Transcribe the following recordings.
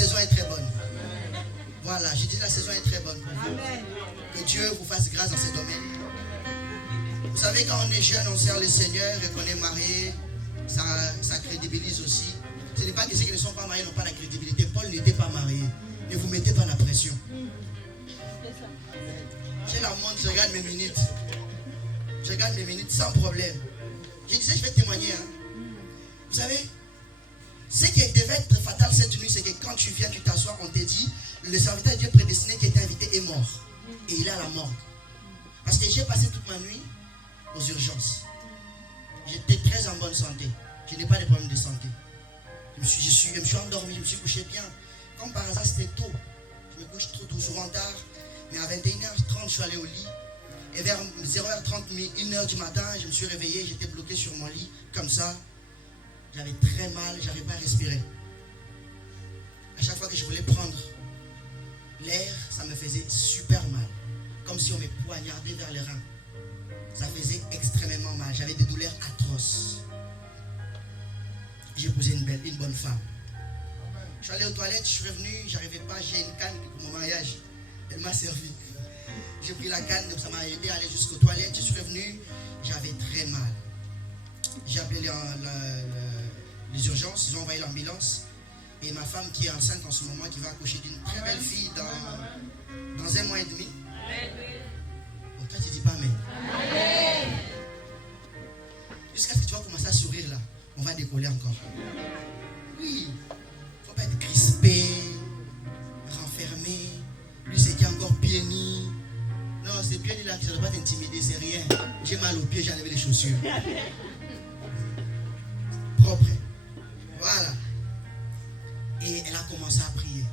saison est très bonne. Voilà, j'ai dit la saison est très bonne. Amen. Que Dieu vous fasse grâce dans ces domaines. Vous savez, quand on est jeune, on sert le Seigneur et qu'on est marié, ça crédibilise aussi. Ce n'est pas que ceux qui ne sont pas mariés n'ont pas la crédibilité. Paul n'était pas marié. Ne vous mettez pas la pression. J'ai la montre, je regarde mes minutes. Je regarde mes minutes sans problème. Je disais, je vais témoigner. Vous savez, ce qui devait être fatal cette nuit, c'est que quand tu viens, tu t'assois, on te dit, le serviteur de Dieu prédestiné qui était invité est mort. Et il est à la mort. Parce que j'ai passé toute ma nuit aux urgences. J'étais très en bonne santé. Je n'ai pas de problème de santé. Je me suis endormi, je me suis couché bien. Comme par hasard, c'était tôt. Je me couche trop souvent tard. Mais à 21h30, je suis allé au lit. Et vers 0h30, 1h du matin, je me suis réveillé. J'étais bloqué sur mon lit, comme ça. J'avais très mal, je n'arrivais pas à respirer. À chaque fois que je voulais prendre l'air, ça me faisait super mal. Comme si on me poignardait vers les reins. Ça faisait extrêmement mal. J'avais des douleurs atroces. J'ai posé une bonne femme. Je suis allé aux toilettes, je suis revenu, j'arrivais pas, j'ai une canne pour mon mariage. Elle m'a servi. J'ai pris la canne, ça m'a aidé à aller jusqu'aux toilettes. Je suis revenu, j'avais très mal. J'ai appelé les urgences, ils ont envoyé l'ambulance. Et ma femme qui est enceinte en ce moment, qui va accoucher d'une très belle fille dans 1 mois et demi. Oh, toi tu dis pas amen. Amen. Jusqu'à ce que tu vas commencer à sourire là, on va décoller encore. Oui, il ne faut pas être crispé, renfermé. Lui c'est qui est encore pieds nus. Non, ces pieds nus là qui ne doivent pas t'intimider, c'est rien. J'ai mal aux pieds, j'ai enlevé les chaussures. Propre. Voilà. Et elle a commencé à prier.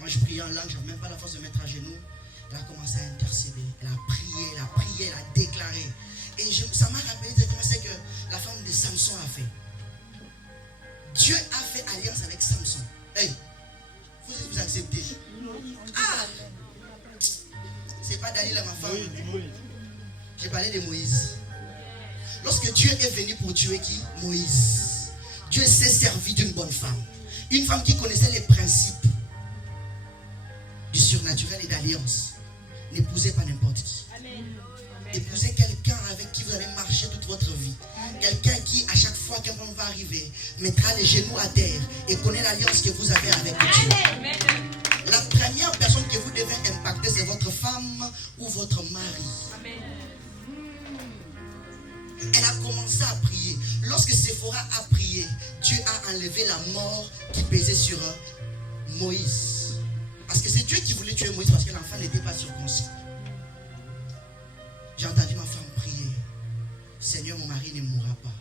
Moi je priais en langue, je n'avais même pas la force de mettre à genoux. Elle a commencé à intercéder. Elle a prié, elle a déclaré. Et ça m'a rappelé comment c'est que la femme de Samson a fait. Dieu a fait alliance avec Samson. Hey, vous acceptez. Ah, c'est pas Daniel ma femme. J'ai parlé de Moïse. Lorsque Dieu est venu pour tuer qui? Moïse. Dieu s'est servi d'une bonne femme. Une femme qui connaissait les principes du surnaturel et d'alliance. N'épousez pas n'importe qui. Épousez quelqu'un avec qui vous allez marcher toute votre vie. Quelqu'un qui, à chaque fois qu'un homme va arriver, mettra les genoux à terre et connaît l'alliance que vous avez avec Dieu. La première personne que vous devez impacter, c'est votre femme ou votre mari. Elle a commencé à prier. Lorsque Séphora a prié, Dieu a enlevé la mort qui pesait sur Moïse. Parce que c'est Dieu qui voulait tuer Moïse parce que l'enfant n'était pas circoncis. J'ai entendu ma femme prier. Seigneur, mon mari ne mourra pas.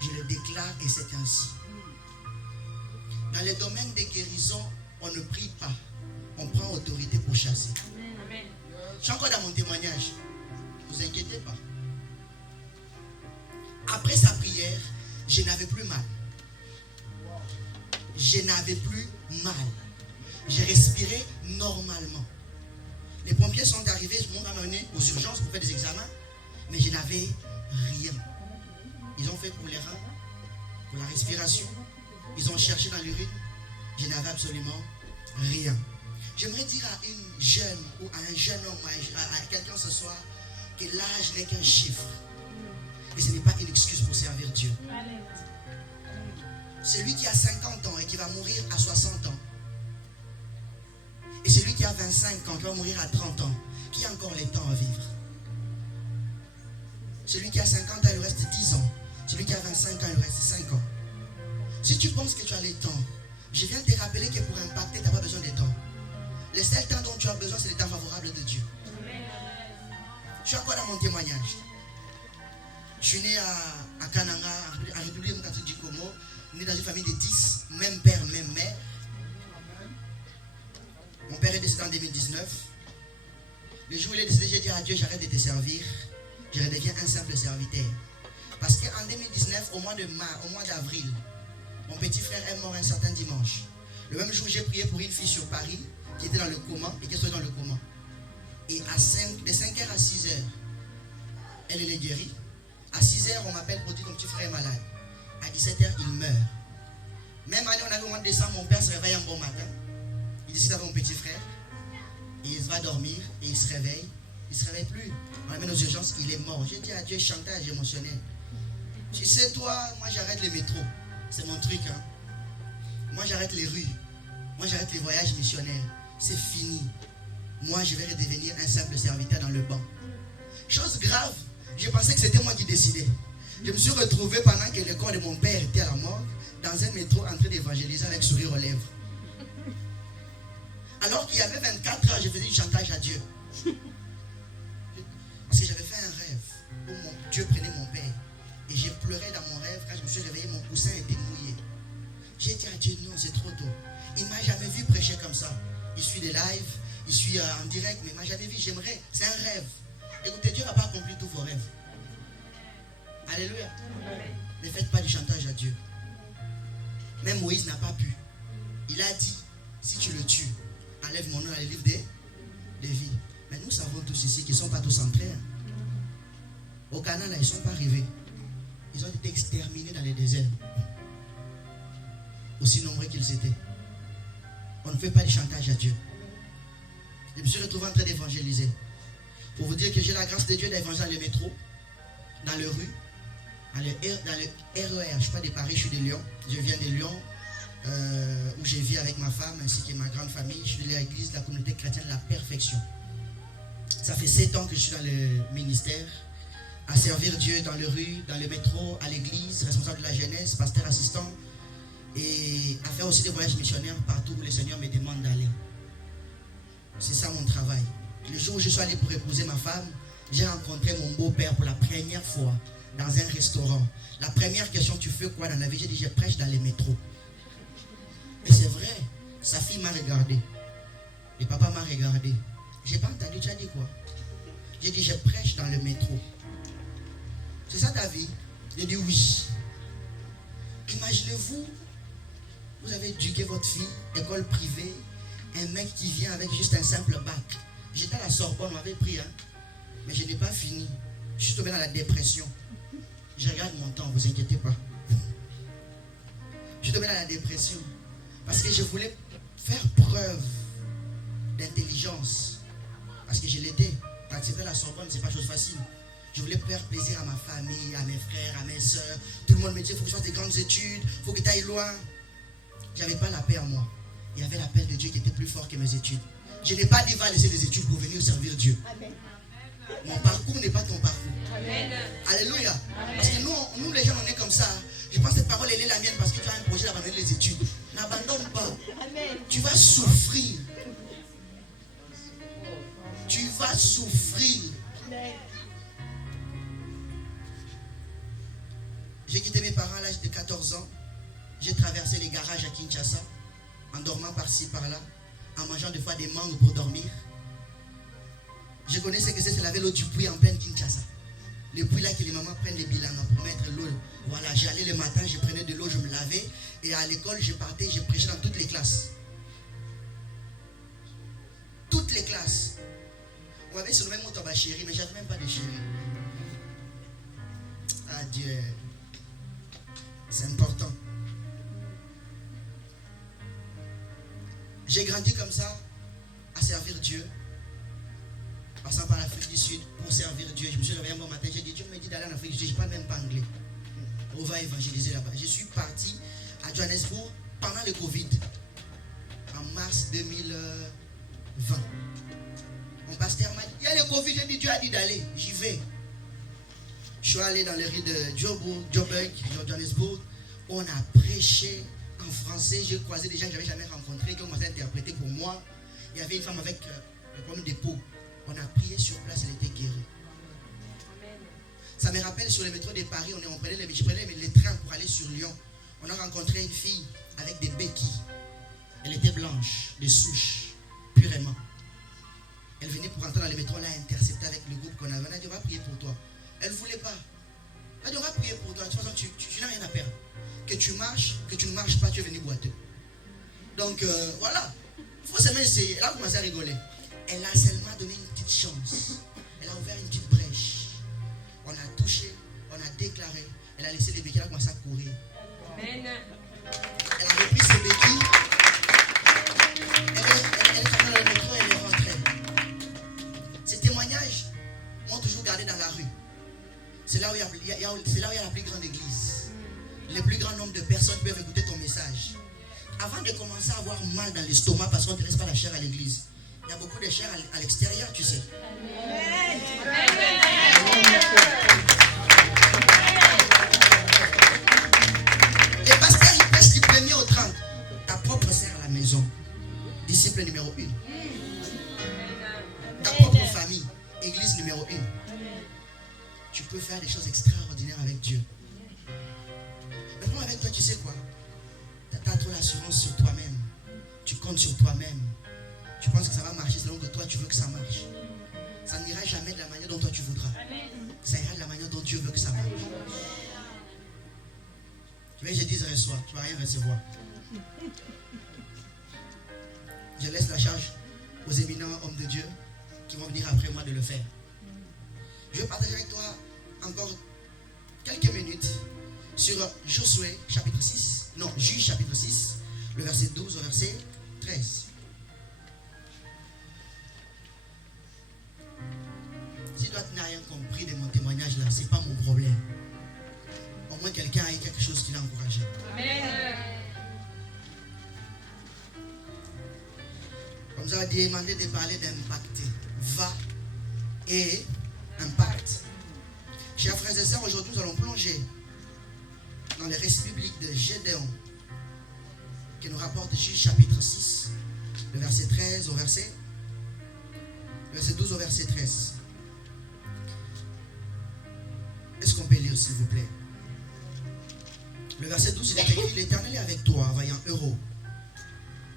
Je le déclare et c'est ainsi. Dans les domaines des guérisons, on ne prie pas. On prend autorité pour chasser. Je suis encore dans mon témoignage. Ne vous inquiétez pas. Après sa prière, je n'avais plus mal. Je n'avais plus mal. J'ai respiré normalement. Les pompiers sont arrivés, je m'ont amené aux urgences pour faire des examens, mais je n'avais rien. Ils ont fait pour les reins, pour la respiration, ils ont cherché dans l'urine, je n'avais absolument rien. J'aimerais dire à une jeune ou à un jeune homme, à quelqu'un ce soir, que l'âge n'est qu'un chiffre. Et ce n'est pas une excuse pour servir Dieu. Celui qui a 50 ans et qui va mourir à 60 ans, et celui qui a 25 ans, qui va mourir à 30 ans, qui a encore les temps à vivre? Celui qui a 50 ans, il lui reste 10 ans. Celui qui a 25 ans, il lui reste 5 ans. Si tu penses que tu as les temps, je viens te rappeler que pour impacter, tu n'as pas besoin de temps. Le seul temps dont tu as besoin, c'est le temps favorable de Dieu. Je suis encore dans mon témoignage. Je suis né à Kananga, en République démocratique du Congo, né dans une famille de 10, même père, même mère. Mon père est décédé en 2019. Le jour où il est décédé, j'ai dit à Dieu, j'arrête de te servir. Je redeviens un simple serviteur. Parce qu'en 2019, au mois d'avril, mon petit frère est mort un certain dimanche. Le même jour, j'ai prié pour une fille sur Paris qui était dans le coma et qui est dans le coma. Et Et de 5h à 6h, elle est guérie. À 6h, on m'appelle pour dire que mon petit frère est malade. À 17h, il meurt. Même année, on avait au mois de décembre, mon père se réveille un bon matin. Il décide avec mon petit frère. Et il va dormir et il se réveille. Il ne se réveille plus. On l'amène aux urgences, il est mort. J'ai dit à Dieu, chantage émotionnel. Tu sais, toi, moi j'arrête les métros. C'est mon truc. Hein. Moi j'arrête les rues. Moi j'arrête les voyages missionnaires. C'est fini. Moi je vais redevenir un simple serviteur dans le banc. Chose grave, je pensais que c'était moi qui décidais. Je me suis retrouvé pendant que le corps de mon père était à la mort, dans un métro en train d'évangéliser avec sourire aux lèvres. Alors qu'il y avait 24 heures, je faisais du chantage à Dieu. Parce que j'avais fait un rêve où Dieu prenait mon père. Et j'ai pleuré dans mon rêve. Quand je me suis réveillé, mon coussin était mouillé. J'ai dit à Dieu, non, c'est trop tôt. Il ne m'a jamais vu prêcher comme ça. Il suit des lives, il suit en direct, mais il ne m'a jamais vu. J'aimerais, c'est un rêve. Écoutez, Dieu n'a pas accompli tous vos rêves. Alléluia. Ne faites pas du chantage à Dieu. Même Moïse n'a pas pu. Il a dit, si tu le tues, enlève mon nom dans les livres des vies. Mais nous savons tous ici qu'ils ne sont pas tous en clair. Au Canada, ils ne sont pas arrivés. Ils ont été exterminés dans les déserts. Aussi nombreux qu'ils étaient. On ne fait pas du chantage à Dieu. Je me suis retrouvé en train d'évangéliser. Pour vous dire que j'ai la grâce de Dieu d'évangéliser dans le métro, dans les rues, dans le RER. Je ne suis pas de Paris, je suis de Lyon. Je viens de Lyon, où je vis avec ma femme ainsi que ma grande famille. Je suis de l'église de la communauté chrétienne de la perfection. Ça fait 7 ans que je suis dans le ministère, à servir Dieu dans les rues, dans le métro, à l'église, responsable de la jeunesse, pasteur assistant, et à faire aussi des voyages missionnaires partout où le Seigneur me demande d'aller. C'est ça mon travail. Le jour où je suis allé pour épouser ma femme, j'ai rencontré mon beau-père pour la première fois dans un restaurant. La première question, tu fais quoi dans la vie? J'ai dit, je prêche dans les métros. Et c'est vrai, sa fille m'a regardé. Le papa m'a regardé. J'ai pas entendu, tu as dit quoi? J'ai dit, je prêche dans le métro. C'est ça ta vie? J'ai dit oui. Imaginez-vous, vous avez éduqué votre fille, école privée, un mec qui vient avec juste un simple bac. J'étais à la Sorbonne, on m'avait pris, hein, mais je n'ai pas fini. Je suis tombé dans la dépression. Je regarde mon temps, vous inquiétez pas. Je suis tombé dans la dépression parce que je voulais faire preuve d'intelligence. Parce que je l'étais. Accepter la Sorbonne, c'est pas chose facile. Je voulais faire plaisir à ma famille, à mes frères, à mes soeurs. Tout le monde me disait, il faut que tu fasses des grandes études, il faut que tu ailles loin. Je n'avais pas la paix en moi. Il y avait l'appel de Dieu qui était plus fort que mes études. Je n'ai pas dit, va laisser les études pour venir servir Dieu. Amen. Mon parcours n'est pas ton parcours. Amen. Alléluia. Amen. Parce que nous, les gens, on est comme ça. Je pense que cette parole, elle est la mienne parce que tu as un projet d'abandonner les études. N'abandonne pas. Amen. Tu vas souffrir. Tu vas souffrir. Amen. J'ai quitté mes parents à l'âge de 14 ans. J'ai traversé les garages à Kinshasa, en dormant par-ci, par-là, en mangeant des fois des mangues pour dormir. Je connaissais que c'est laver l'eau du puits en pleine Kinshasa. Le puits là que les mamans prennent les bilans pour mettre l'eau. Voilà, j'allais le matin, je prenais de l'eau, je me lavais. Et à l'école, je partais, je prêchais dans toutes les classes. Toutes les classes. On m'avait surnommé Motoba chéri, mais je n'avais même pas de chéri. Adieu. C'est important. J'ai grandi comme ça, à servir Dieu, passant par l'Afrique du Sud pour servir Dieu. Je me suis réveillé un bon matin, j'ai dit, Dieu me dit d'aller en Afrique du Sud, je ne parle même pas anglais. On va évangéliser là-bas. Je suis parti à Johannesburg pendant le Covid, en mars 2020. Mon pasteur m'a dit, il y a le Covid, j'ai dit, Dieu a dit d'aller, j'y vais. Je suis allé dans les rues de Joburg, Johannesburg, on a prêché en français. J'ai croisé des gens que je n'avais jamais rencontrés, qui ont commencé à interpréter pour moi. Il y avait une femme avec le problème des peaux. On a prié sur place, elle était guérie. Ça me rappelle sur le métro de Paris, je prenais les trains pour aller sur Lyon. On a rencontré une fille avec des béquilles. Elle était blanche, de souche, purément. Elle venait pour entrer dans le métro, on l'a intercepté avec le groupe qu'on avait. On a dit, on va prier pour toi. Elle ne voulait pas. Elle a dit, on va prier pour toi. De toute façon, tu n'as rien à perdre. Que tu marches, que tu ne marches pas, tu es venu boiteux. Donc, voilà. Il faut seulement essayer. Elle a commencé à rigoler. Elle a seulement donné une petite chance. Elle a ouvert une petite brèche. On a touché, on a déclaré. Elle a laissé les béquilles, elle a commencé à courir. Amen. Elle a repris ses béquilles. Elle est allée dans le métro et elle est rentrée. Ces témoignages m'ont toujours gardé dans la rue. C'est là où il y a la plus grande église. Le plus grand nombre de personnes peuvent écouter ton message. Avant de commencer à avoir mal dans l'estomac parce qu'on ne te laisse pas la chair à l'église, il y a beaucoup de chair à l'extérieur, tu sais. Amen. Les pasteurs, ils prêchent du 1er au 30. Ta propre sœur à la maison. Disciple numéro 1. Ta propre famille. Église numéro 1. Tu peux faire des choses extraordinaires avec Dieu. Maintenant avec toi, tu sais quoi? Tu as trop l'assurance sur toi-même. Tu comptes sur toi-même. Tu penses que ça va marcher selon que toi tu veux que ça marche. Ça n'ira jamais de la manière dont toi tu voudras. Ça ira de la manière dont Dieu veut que ça marche. Tu vois, je dis reçois, tu ne vas rien recevoir. Je laisse la charge aux éminents hommes de Dieu qui vont venir après moi de le faire. Je vais partager avec toi encore quelques minutes sur Josué chapitre 6, non, Juge chapitre 6, le verset 12 au verset 13. Si toi tu n'as rien compris de mon témoignage là, ce n'est pas mon problème. Au moins quelqu'un a eu quelque chose qui l'a encouragé. Amen. Comme ça, on a demandé de parler d'impacter. Va et impact. Chers frères et sœurs, aujourd'hui nous allons plonger dans les récits bibliques de Gédéon qui nous rapporte Juge chapitre 6, le verset 13 au verset 12 au verset 13. Est-ce qu'on peut lire s'il vous plaît? Le verset 12, il est écrit: l'Éternel est avec toi, vaillant héros.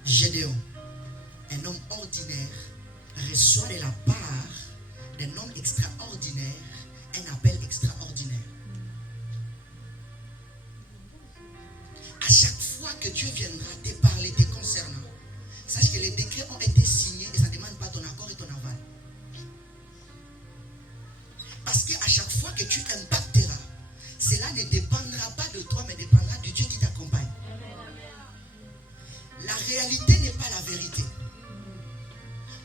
Gédéon, un homme ordinaire, reçoit de la part d'un homme extraordinaire un appel extraordinaire. À chaque fois que Dieu viendra te parler te concernant, sache que les décrets ont été signés et ça ne demande pas ton accord et ton aval. Parce qu'à chaque fois que tu impacteras, cela ne dépendra pas de toi mais dépendra de Dieu qui t'accompagne. La réalité n'est pas la vérité.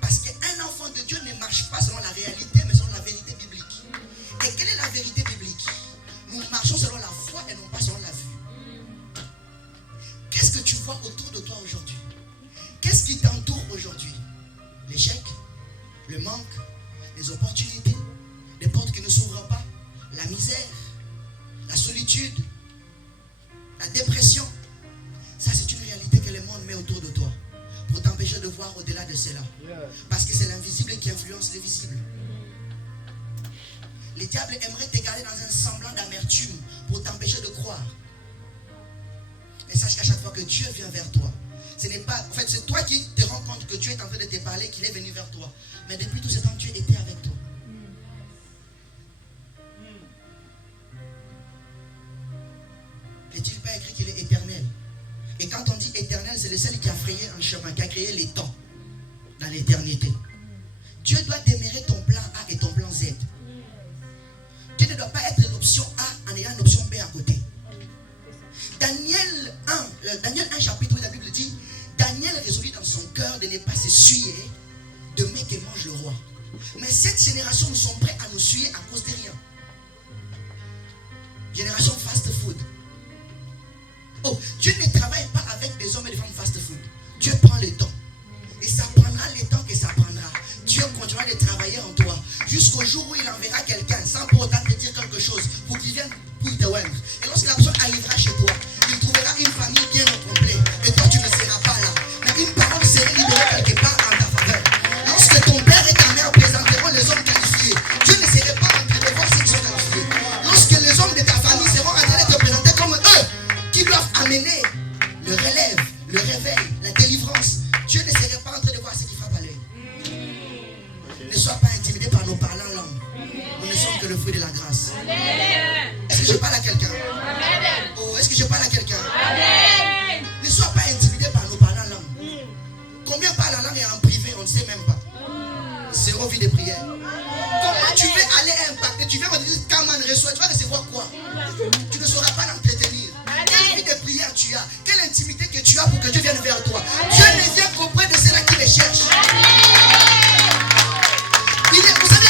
Parce qu'un enfant de Dieu ne marche pas selon la réalité mais selon la vérité biblique. Et quelle est la vérité biblique? Nous marchons selon la foi et non pas selon la vue. Qu'est-ce que tu vois autour de toi aujourd'hui? Qu'est-ce qui t'entoure aujourd'hui? L'échec, le manque, les opportunités, les portes qui ne s'ouvrent pas, la misère, la solitude, la dépression. Ça, c'est une réalité que le monde met autour de toi pour t'empêcher de voir au-delà de cela. Parce que c'est l'invisible qui influence le visible. Les diables aimeraient te garder dans un semblant d'amertume pour t'empêcher de croire. Mais sache qu'à chaque fois que Dieu vient vers toi, ce n'est pas, en fait, c'est toi qui te rends compte que Dieu est en train de te parler, qu'il est venu vers toi. Mais depuis tout ce temps, Dieu était avec toi. N'est-il pas écrit qu'il est éternel? Et quand on dit éternel, c'est le seul qui a frayé un chemin, qui a créé les temps dans l'éternité. Dieu doit demeurer ton plan A et ton plan Z. Dieu ne doit pas être l'option A en ayant une option B à côté. Daniel 1 chapitre 8, la Bible dit: Daniel résolut dans son cœur de ne pas se souiller de mets que mange le roi. Mais cette génération, nous sommes prêts à nous souiller à cause de rien. Génération fast food. Oh, Dieu ne travaille pas avec des hommes et des femmes fast food. Dieu prend le temps. Et ça prendra le temps que ça prendra. Dieu continuera de travailler en toi jusqu'au jour où il enverra quelqu'un sans pour autant te dire quelque chose pour qu'il vienne pour te oindre. Et lorsque la personne arrivera chez toi, il trouvera une famille bien au complet. Et toi, tu ne seras pas là. Mais une parole sera libérée quelque part en ta faveur. Lorsque ton père et ta mère présenteront les hommes qualifiés, Dieu ne serait pas en train de voir ceux qui sont qualifiés. Lorsque les hommes de ta famille seront en train de te présenter comme eux, qui doivent amener le relève, le réveil, la délivrance, Dieu ne serait pas en train de voir ce qui frappe à l'œil. Ne sois pas intimidé par nos parlants langues. Nous ne sommes que le fruit de la grâce. Est-ce que je parle à quelqu'un? Oh, est-ce que je parle à quelqu'un? Ne sois pas intimidé par nos parlants langues. Combien parlent la langue en privé, on ne sait même pas. zéro vie de prière. Comment tu veux aller impacter? Tu viens me dire, quand on reçoit, tu vas recevoir quoi? Tu ne sauras pas l'entretenir. Quelle vie de prière tu as? Quelle intimité que tu as pour que Dieu vienne vers toi? Dieu ne vient qu'auprès de ceux-là qui les cherchent. Vous savez,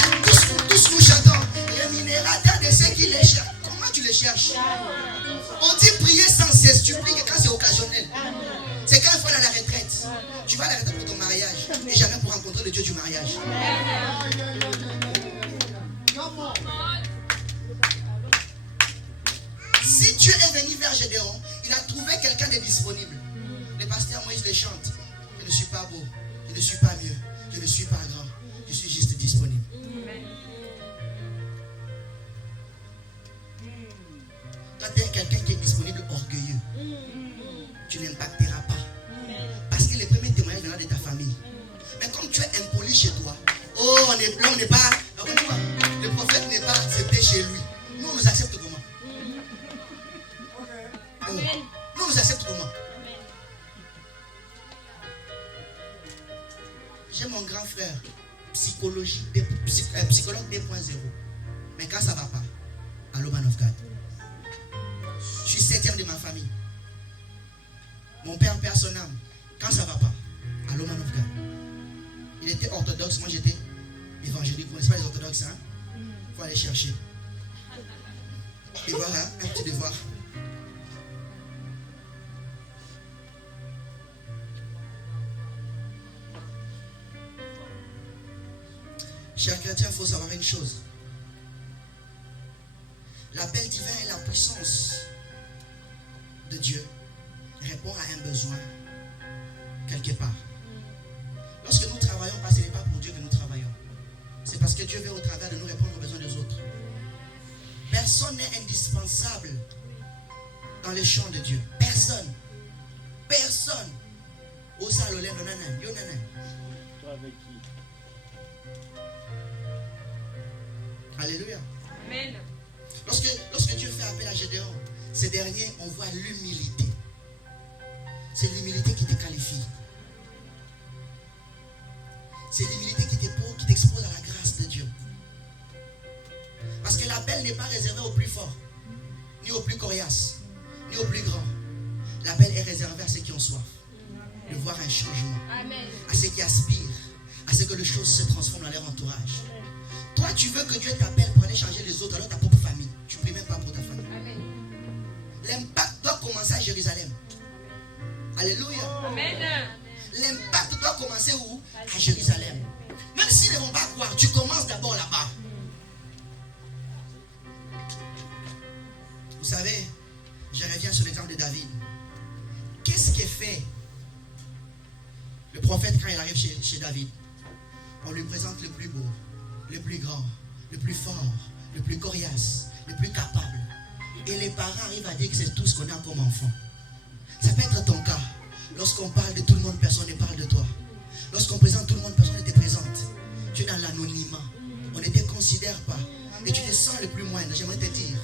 tous nous chantons, rémunérateur de ceux qui les cherchent. Comment tu les cherches? On dit prier sans cesse. Tu pries que quand c'est occasionnel. C'est quand il faut aller à la retraite. Tu vas à la retraite pour ton mariage et jamais pour rencontrer le Dieu du mariage. Si Dieu est venu vers Gédéon, il a trouvé quelqu'un de disponible. Le pasteur Moïse les chante. Je ne suis pas beau, je ne suis pas mieux, je ne suis pas grand, je suis juste disponible. Toi, tu es quelqu'un qui est disponible, orgueilleux. Tu n'impacteras pas. Parce que les premiers témoignages viennent de ta famille. Mais comme tu es impoli chez toi, oh, on n'est pas. Le prophète n'est pas accepté chez lui. Nous, on nous accepte comment? Oh, nous, on nous accepte comment? J'ai mon grand frère, psychologue 2.0. Mais quand ça ne va pas, allô, man of God. Je suis 7e de ma famille. Mon père perd son âme. Quand ça ne va pas, allô, man of God. Il était orthodoxe, moi j'étais évangélique. Vous ne connaissez pas les orthodoxes, hein? Il faut aller chercher. Devoir, hein? Un petit devoir. Chers chrétiens, il faut savoir une chose. L'appel divin et la puissance de Dieu répond à un besoin quelque part. Lorsque nous travaillons, ce n'est pas pour Dieu que nous travaillons. C'est parce que Dieu veut au travers de nous répondre aux besoins des autres. Personne n'est indispensable dans le champ de Dieu. Personne. Personne. Au salolé, non, non, non. Toi avec qui? Alléluia. Amen. Lorsque Dieu fait appel à Gédéon, ces derniers, on voit l'humilité. C'est l'humilité qui te qualifie. C'est l'humilité qui t'expose à la grâce de Dieu. Parce que l'appel n'est pas réservé aux plus forts, ni aux plus coriaces, ni aux plus grands. L'appel est réservé à ceux qui ont soif de voir un changement. Amen. À ceux qui aspirent, à ce que les choses se transforment dans leur entourage. Toi, tu veux que Dieu t'appelle pour aller changer les autres, alors ta propre famille. Tu ne pries même pas pour ta famille. Amen. L'impact doit commencer à Jérusalem. Alléluia. Amen. L'impact doit commencer où? À Jérusalem. Même s'ils ne vont pas croire, tu commences d'abord là-bas. Vous savez, je reviens sur l'exemple de David. Qu'est-ce qui est fait? Le prophète, quand il arrive chez David, on lui présente le plus beau, le plus grand, le plus fort, le plus coriace, le plus capable. Et les parents arrivent à dire que c'est tout ce qu'on a comme enfant. Ça peut être ton cas. Lorsqu'on parle de tout le monde, personne ne parle de toi. Lorsqu'on présente tout le monde, personne ne te présente. Tu es dans l'anonymat. On ne te considère pas. Et tu te sens le plus moindre. J'aimerais te dire,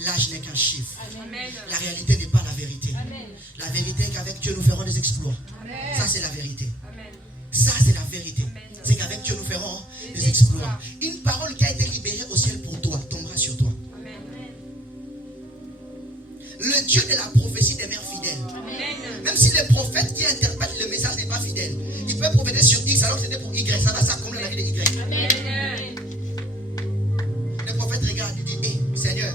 l'âge n'est qu'un chiffre. Amen. La réalité n'est pas la vérité. Amen. La vérité est qu'avec Dieu, nous ferons des exploits. Amen. Ça, c'est la vérité. Amen. Ça, c'est la vérité. Amen. C'est qu'avec Dieu, nous ferons des exploits. Une parole qui a été libérée au ciel pour toi tombera sur toi. Amen. Le Dieu de la prophétie demeure fidèle. Amen. Même si le prophète qui interprète le message n'est pas fidèle, il peut prophéter sur X alors que c'était pour Y. Ça va s'accomplir la vie de Y. Amen. Le prophète regarde, il dit, hey, Seigneur,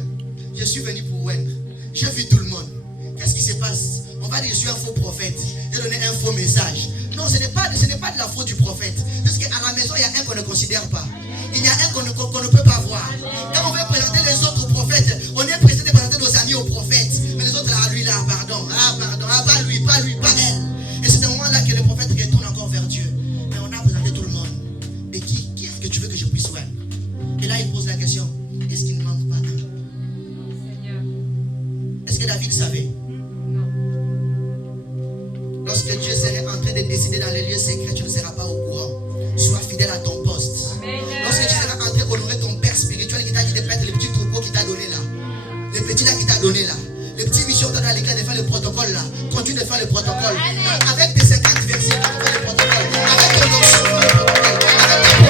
je suis venu pour oindre. J'ai vu tout le monde. Qu'est-ce qui se passe? On va dire, je suis un faux prophète. J'ai donné un faux message. Non, ce n'est pas de la faute du prophète. Parce qu'à la maison, il y a un qu'on ne considère pas. Il y a un qu'on ne peut pas voir. Quand on veut présenter les autres prophètes, on est pressé de présenter nos amis aux prophètes. Mais les autres, là, lui, là, pardon. Ah, pardon. Ah, pas lui, pas elle. Et c'est à ce moment-là que le prophète retourne encore vers Dieu. Mais on a présenté tout le monde. Mais qui est-ce que tu veux que je puisse voir? Et là, il pose la question, est-ce qu'il ne manque pas un? Seigneur. Est-ce que David savait? Lorsque Dieu serait en train de décider dans les lieux secrets, tu ne seras pas au courant. Sois fidèle à ton poste. Amen. Lorsque tu seras en train d'honorer ton père spirituel qui t'a dit de mettre les petits troupeaux qu'il t'a donné là, les petits là qui t'a donné là, les petits missions dans l'église de faire le protocole là, continue de faire le protocole. Avec tes 50 versets, tu vas faire le protocole. Avec ton onction, fais le protocole. Avec ta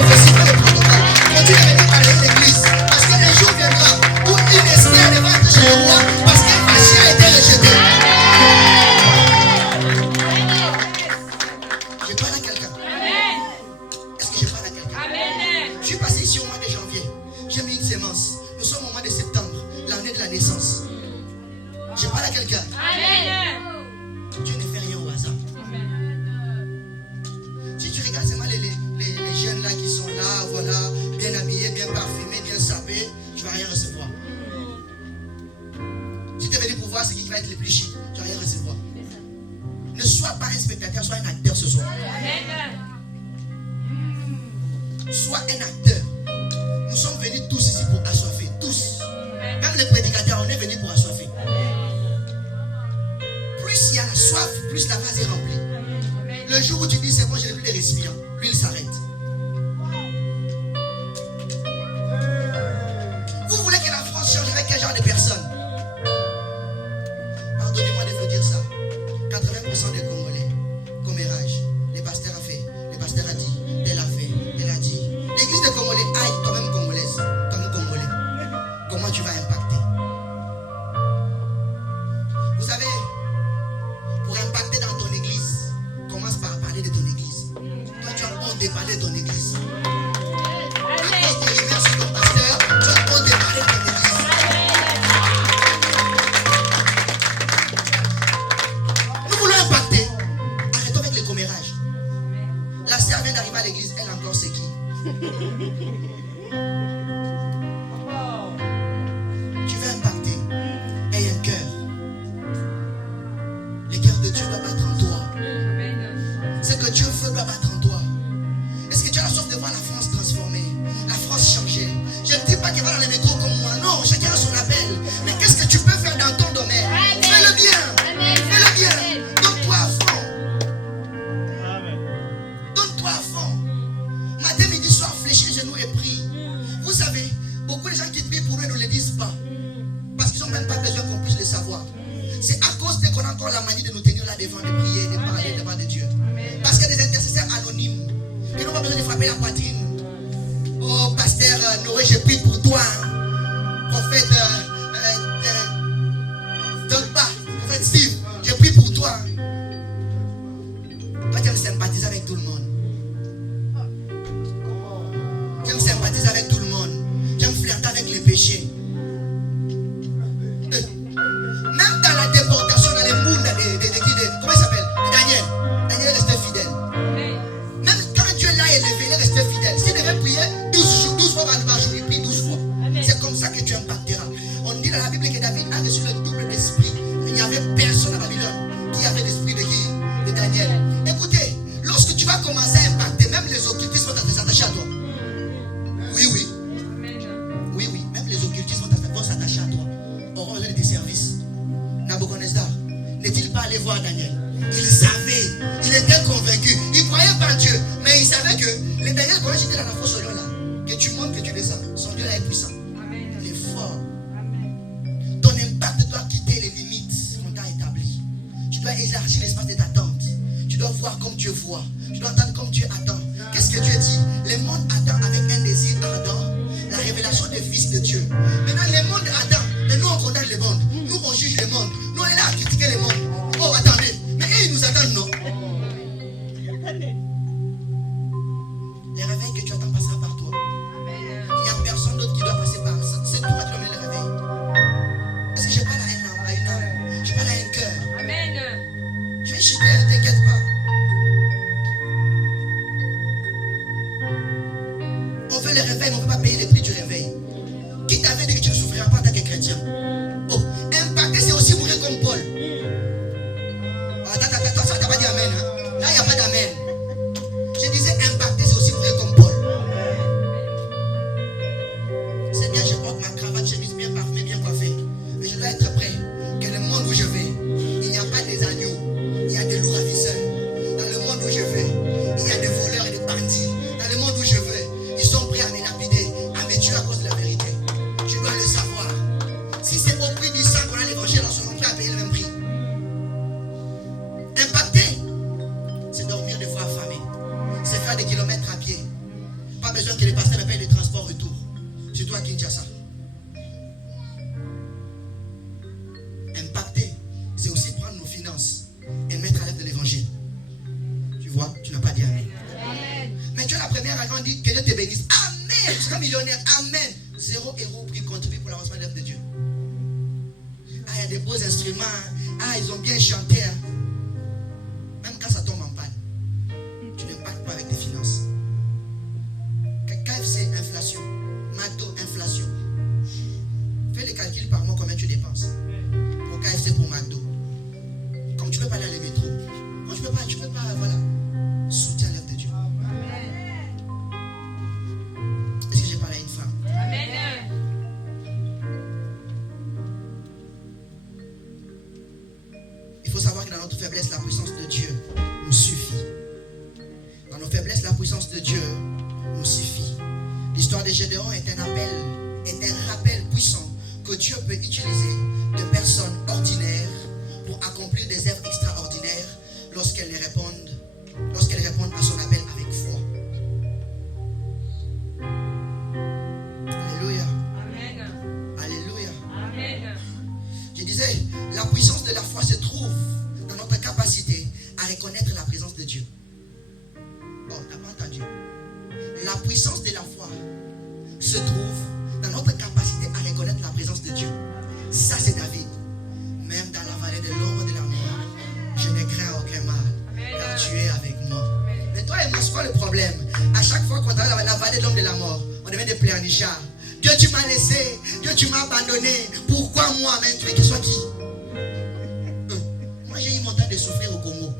naissance. Je parle à quelqu'un. Amen. Dieu ne fait rien au hasard. Si tu regardes seulement les jeunes là qui sont là, voilà, bien habillés, bien parfumés, bien sapés, tu ne vas rien recevoir. Si tu es venu pour voir ce qui va être le plus chic, tu ne vas rien recevoir. Ne sois pas un spectateur, sois un acteur ce soir. Amen. Sois un acteur. Nous sommes venus tous ici pour assoiffer. Tous. Même les prédicateurs, on est venus pour assoiffer. Plus il y a la soif, plus la vase est remplie. Le jour où tu dis c'est bon, je n'ai plus de respire, l'huile s'arrête. Vous voulez que la France change avec quel genre de personnes? Pardonnez-moi de vous dire ça. 80% des Congolais, commérage, les pasteurs a fait, les pasteurs a dit, elle a fait, elle a dit. L'église des Congolais aille toi-même congolaise, toi-même congolais. Comment tu vas impacter? Vous savez, pour impacter dans ton église, commence par parler de ton église. Toi, tu as honte de parler de ton église. À cause des rumeurs sur ton pasteur, tu as honte de parler de ton église. Nous voulons impacter. Arrêtons avec les commérages. La sœur vient d'arriver à l'église, elle encore c'est qui? Tu veux impacter. Aie un cœur. Le cœur de Dieu doit battre en toi. Ce que Dieu veut doit battre en toi. Est-ce que tu as la soif de voir la France transformée, la France changer? Je ne dis pas qu'il va dans les métros comme moi. Non, chacun a son appel. Mais qu'est-ce que tu peux faire dans ton domaine? Fais-le bien. Fais-le bien. Donne-toi à fond. Donne-toi à fond. Matin, midi, soir, fléchis les genoux et prie. Vous savez, beaucoup de gens qui prient pour eux ne le disent pas. Parce qu'ils n'ont même pas besoin qu'on puisse le savoir. C'est à cause de qu'on a encore la manie de nous tenir là devant, de prier, de parler devant de Dieu. Parce qu'il y a des intercesseurs anonymes qui n'ont pas besoin de frapper la poitrine. Oh, pasteur Noé, je prie pour toi. Prophète Dogba, prophète Steve, je prie pour toi. Toi, tu aimes sympathiser avec tout le monde. Tu aimes sympathiser avec tout le monde. Tu aimes flirter avec les péchés. Même dans la déportation, dans les moules comment il s'appelle? Daniel. Daniel est resté fidèle. Même quand Dieu l'a élevé, il est resté fidèle. S'il devait prier 12 fois par jour, il prie 12 fois. C'est comme ça que tu impacteras. On dit dans la Bible que David a reçu le double d'esprit. Il n'y avait personne à Babylone qui avait l'esprit de qui? De Daniel. Écoutez, lorsque tu vas commencer à impacter, même les occultistes vont s'attacher à toi. Oui, oui. Oui, oui. Même les occultistes vont s'attacher à toi. Auront besoin de tes services. Nabucodonosor, n'est-il pas allé voir Daniel? Il savait, il était convaincu, il croyait pas en Dieu, mais il savait que les Daniel, quand j'étais dans la fosse au lion là, que tu montes, que tu descends, son Dieu là est puissant. Il est fort. Ton impact doit quitter les limites qu'on t'a établies. Tu dois élargir l'espace de ta tente. Tu dois voir comme Dieu voit. Tu dois entendre comme Dieu attend. Qu'est-ce que Dieu dit? Le monde attend avec un désir ardent la révélation des fils de Dieu. Maintenant, le monde attend, mais nous on condamne le monde. Nous on juge le monde. Nous on est là à critiquer le monde. Oh, attendez. Mais eux, ils nous attendent, non? Les réveils que tu attends passera par toi. Il n'y a personne d'autre qui doit passer par ça. C'est toi qui dois mener le réveil. Est-ce que je parle à une âme? Je parle à un cœur. Amen. Je vais chuter, ne t'inquiète pas. On veut le réveil, mais on ne peut pas payer le prix du réveil. Qui t'avait dit que tu ne souffriras pas en tant que chrétien? Oh, impacter, c'est aussi mourir comme Paul. Attends, ça t'as pas dit amen. Hein? Là, il n'y a pas d'amen. Je disais impacter, c'est aussi mourir comme Paul. C'est bien, je porte ma cravate, chemise bien parfumée, bien coiffée. Mais je dois être prêt. Que le monde où je vais, il n'y a pas des agneaux, il y a des loups ravisseurs. Dans le monde où je vais, il y a des voleurs et des bandits. Dans le monde où je vais, ils sont prêts à me lapider, à me tuer à cause de la vérité. Je dois le savoir. Si c'est au prix du sang qu'on a l'évangile, on sera prêt à payer le même prix. Impacter, c'est dormir des fois affamé. C'est faire des kilomètres à pied. Pas besoin que les pasteurs me payent les transports retour. C'est toi qui dis ça. Impacter, c'est aussi prendre nos finances et mettre à l'œuvre de l'évangile. Tu vois, tu n'as pas dit amen. Mais tu es la première à dire que Dieu te bénisse. Amen. Tu seras millionnaire. Amen. 0 € pris contribué pour l'avancement de l'œuvre de Dieu. a des beaux instruments. Ah, ils ont bien chanté. Hein. Même quand ça tombe en panne, tu n'impactes pas avec tes finances. KFC, inflation. McDo, inflation. Fais les calculs par mois, combien tu dépenses. Pour KFC, pour McDo. Comme tu ne peux pas aller à les métros. Moi, tu peux pas, voilà. Soutiens l'œuvre de Dieu. Est-ce que j'ai parlé à une femme? Amen. Il faut savoir que dans notre faiblesse, la puissance de Dieu nous suffit. Dans nos faiblesses, la puissance de Dieu nous suffit. L'histoire de Gédéon est un rappel puissant que Dieu peut utiliser de personnes ordinaires pour accomplir des œuvres extraordinaires lorsqu'elles répondent à son appel avec foi. Alléluia. Amen. Alléluia. Amen. Je disais, la puissance de la foi se trouve dans notre capacité à reconnaître la présence de Dieu. Oh, t'as pas entendu? La puissance de la foi se trouve dans notre capacité à reconnaître la présence de Dieu. Ça, c'est David. Même dans la vallée de l'ombre de la mort, je ne crains aucun mal, car tu es avec moi. Mais toi et moi, c'est quoi le problème? À chaque fois qu'on arrive dans la vallée de l'ombre de la mort, on devient des pleurnichards. Dieu, tu m'as laissé. Dieu, tu m'as abandonné. Pourquoi moi, mais tu veux qu'il soit qui? Moi, j'ai eu mon temps de souffrir au Congo.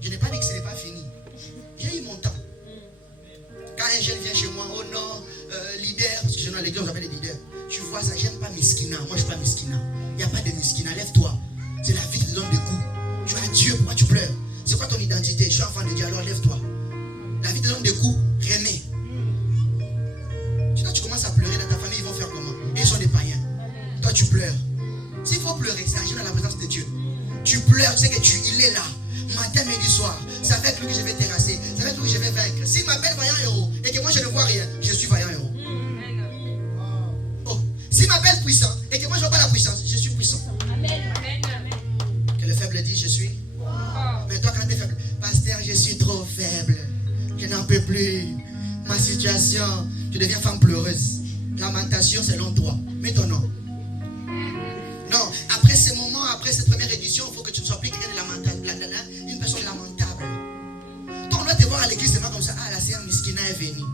Je n'ai pas dit que ce n'est pas fini. J'ai eu mon temps. Quand un jeune vient chez moi, oh non, leader, parce que chez nous à l'église on appelle les leaders. Tu vois ça, j'aime pas miskina. Moi je suis pas miskina. Il n'y a pas de miskina, lève-toi. C'est la vie qui te donne des coups. Tu as Dieu, pourquoi tu pleures? C'est quoi ton identité? Je suis enfant de Dieu, alors lève-toi. La vie te donne des coups, remets. Sinon tu commences à pleurer dans ta famille, ils vont faire comment? Et ils sont des païens. Toi tu pleures. S'il faut pleurer, c'est agir dans la présence de Dieu. Tu pleures, tu sais que il est là. Matin, midi, soir. C'est avec lui que je vais terrasser. C'est avec lui que je vais vaincre. S'il m'appelle vaillant héros et que moi je ne vois rien, je suis vaillant héros. Oh. S'il m'appelle puissant et que moi je ne vois pas la puissance, je suis puissant. Amen. Que le faible dit je suis. Mais toi quand tu es faible, pasteur, je suis trop faible. Je n'en peux plus. Ma situation, je deviens femme pleureuse. Lamentation selon toi. Mets ton nom. Non, après ces moments, après cette première édition, il faut que tu ne sois plus quelqu'un de lamentable. Une personne lamentable. Toi, on doit te voir à l'église seulement comme ça. Ah, la sœur Miskina est venue.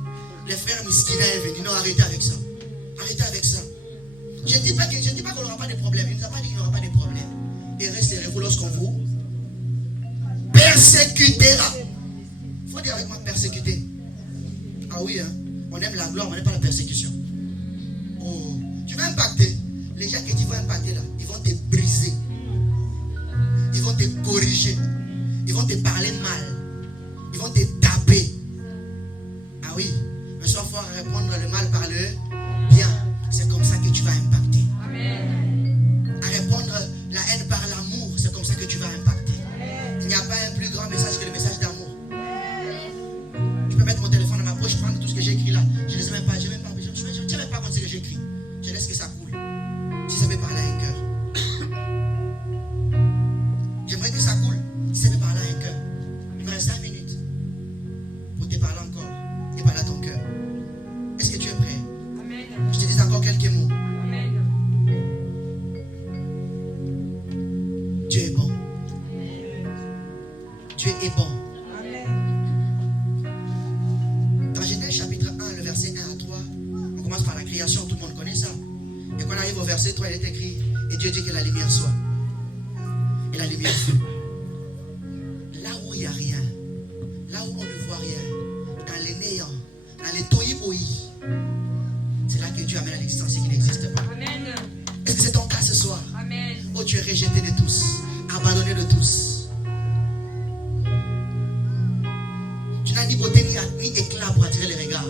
Le frère Miskina est venu. Non, arrêtez avec ça. Arrêtez avec ça. Je ne dis pas qu'on n'aura pas de problème. Il ne nous a pas dit qu'il n'y aura pas de problème. Et resterez-vous lorsqu'on vous persécutera. Il faut dire avec moi persécuter. Ah oui, hein. On aime la gloire, on n'aime pas la persécution. Oh. Tu vas impacter. Les gens que tu vas impacter là, ils vont te briser. Ils vont te corriger. Ils vont te parler mal. Ils vont te taper. Ah oui. Mais sois fort à répondre le mal par le bien. C'est comme ça que tu vas impacter. Amen. À répondre la haine par l'amour. C'est comme ça que tu vas impacter. Il n'y a pas un plus grand message que le message d'amour. Je peux mettre mon téléphone dans ma poche, prendre tout ce que j'ai écrit là. Je ne sais même pas. Je ne tiens même pas compte de ce que j'ai écrit. Je laisse que ça coule. Si ça peut parler à un cœur. J'aimerais que ça coule. Si ça peut parler à un cœur. Il me reste 5 minutes pour te parler encore et parler à ton cœur. Est-ce que tu es prêt? Amen. Je te dis encore quelques mots. Amen. Dieu est bon. Dieu est bon. Dans Genèse chapitre 1, le verset 1 à 3, on commence par la création, tout le monde connaît ça. Et quand on arrive au verset 3, il est écrit, et Dieu dit que la lumière soit. Et la lumière fut. Là où il n'y a rien, là où on ne voit rien, dans les néants, dans les tohi-bohi, c'est là que Dieu amène à l'existence ce qui n'existe pas. Amen. Est-ce que c'est ton cas ce soir? Amen. Oh, tu es rejeté de tous, abandonné de tous. Tu n'as ni beauté ni éclat pour attirer les regards.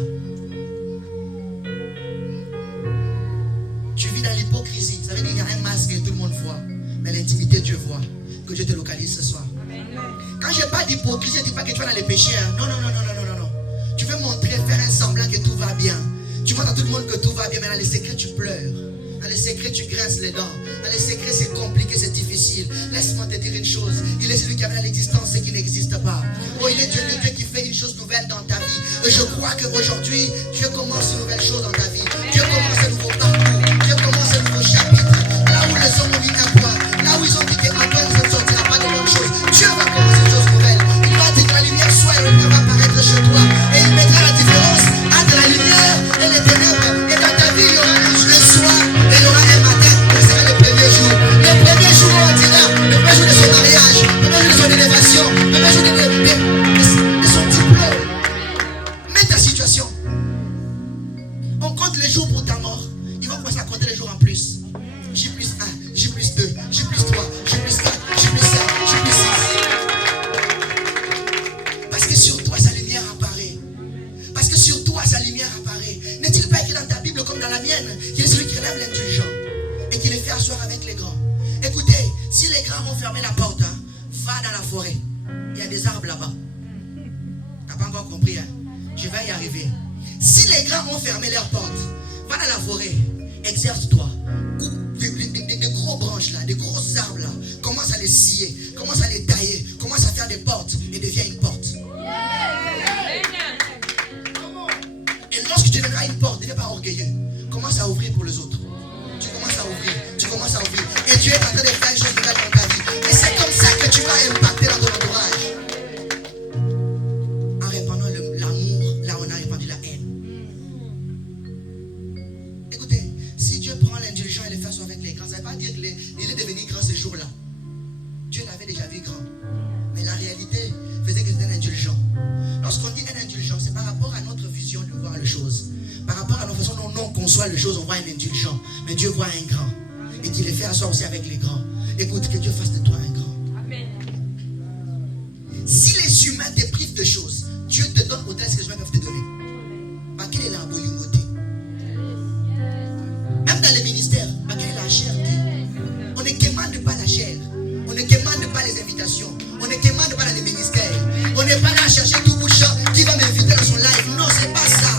Tu vis dans l'hypocrisie. Ça veut dire qu'il y a un masque et tout le monde voit. Mais l'intimité, Dieu voit. Que Dieu te localise ce soir. Amen. Quand je parle d'hypocrisie, je ne dis pas que tu vas dans les péchés. Hein. Non. Tu veux montrer, faire un semblant que tout va bien. Tu montres à tout le monde que tout va bien, mais dans les secrets, tu pleures. Dans les secrets, tu grinces les dents. Dans les secrets, c'est compliqué, c'est difficile. Laisse-moi te dire une chose. Il est celui qui amène à l'existence ce qui n'existe pas. Oh, il est Dieu, le Dieu qui fait une chose nouvelle dans ta vie. Et je crois qu'aujourd'hui, Dieu commence une nouvelle chose dans ta vie. Dieu commence un nouveau parcours. Dieu commence un nouveau chapitre. Là où les hommes les jours pour ta mort, ils vont commencer à compter les jours en plus. J plus 1, J plus 2, J plus 3, J plus 4, J plus 5, J plus 6. Parce que sur toi, sa lumière apparaît. Parce que sur toi, sa lumière apparaît. N'est-il pas écrit dans ta Bible comme dans la mienne qu'il est celui qui relève l'indulgent et qui les fait asseoir avec les grands? Écoutez, si les grands vont fermer la porte, hein, va dans la forêt. Il y a des arbres là-bas. T'as pas encore compris, hein? Je vais y arriver. Si les grands ont fermé leurs portes, va dans la forêt, exerce-toi. Coupe des gros branches là, des gros arbres là. Commence à les scier, commence à les tailler, commence à faire des portes et deviens une porte. Et lorsque tu deviendras une porte, ne deviens pas orgueilleux. Commence à ouvrir pour les autres. Tu commences à ouvrir, tu commences à ouvrir. Et Dieu est en train de faire une chose nouvelle dans ta vie. Et c'est comme ça que tu vas impacter dans ton entourage. En répandant l'amour, là on a répandu la haine. Écoutez, si Dieu prend l'indulgent et le fait asseoir avec les grands, ça ne veut pas dire qu'il est devenu grand ce jour-là. Dieu l'avait déjà vu grand. Mais la réalité faisait que c'était un indulgent. Lorsqu'on dit un indulgent, c'est par rapport à notre vision de voir les choses. Par rapport à notre façon dont on conçoit les choses, on voit un indulgent. Mais Dieu voit un grand. Et qu'il les fait asseoir aussi avec les grands. Écoute, que Dieu fasse de toi un grand. Amen. Si les humains te privent de choses, Dieu te donne au-delà de ce que les humains peuvent te donner. Par quelle est la bolimoté? Même dans les ministères, par quelle est la cherté? On ne commande pas la chair. On ne commande pas les invitations. On ne commande pas les ministères. On n'est pas là à chercher tout bout de champ qui va m'inviter dans son live. Non, c'est pas ça.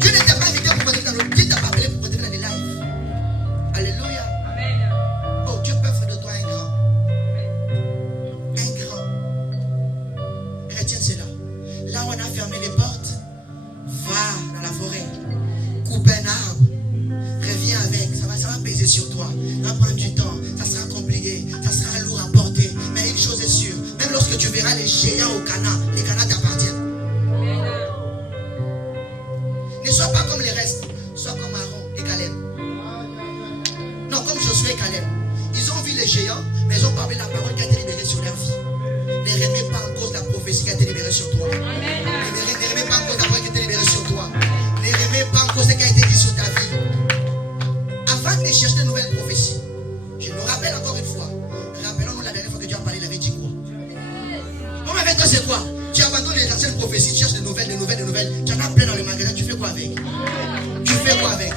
Dieu ne t'a pas invité pour participer dans le... Dieu t'a pas appelé pour participer dans les lives. Alléluia. Amen. Oh, Dieu peut faire de toi un grand. Un grand. Retiens cela. Là où on a fermé les portes, va dans la forêt. Coupe un arbre. Reviens avec. Ça va peser sur toi. Ça va prendre du temps. Ça sera compliqué. Ça sera lourd à porter. Mais une chose est sûre. Même lorsque tu verras les géants au Cana, les Cana t'appartiennent. Ne sois pas comme les restes. Sois comme Aaron et Caleb. Non, comme Josué et Caleb. Ils ont vu les géants, mais ils ont pas vu la parole qui a été libérée sur leur vie. Ne remets pas en cause la prophétie qui a été libérée sur toi. Ne remets pas en cause la parole qui a été libérée sur toi. Ne remets pas en cause ce qui a été dit sur ta vie. Avant de chercher de nouvelles prophéties, je nous rappelle encore une fois. Rappelons-nous la dernière fois que Dieu a parlé, il avait dit quoi? Bon, avec toi, c'est quoi? Tu abandonnes les anciennes prophéties, tu cherches de nouvelles. Tu en as plein dans le magasin, tu fais quoi avec? Tu fais quoi avec?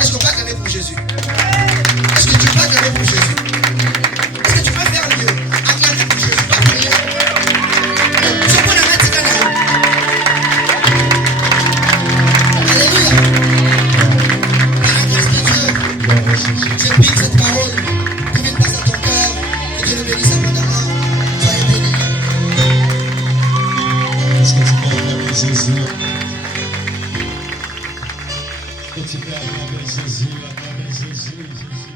Est-ce qu'on peut acclamer pour Jésus? Est-ce que tu peux acclamer pour Jésus? Est-ce que tu peux faire mieux? Acclamer pour Jésus, pas prier. Ce qu'on a mis à Alléluia. Par la grâce de Dieu, je prie cette parole qui vient de passer à ton cœur. Que Dieu le bénisse abondamment. Soyez bénis. Est-ce que tu peux acclamer Jésus? Est-ce que tu peux acclamer Jésus? Acclamer Jésus, Jésus.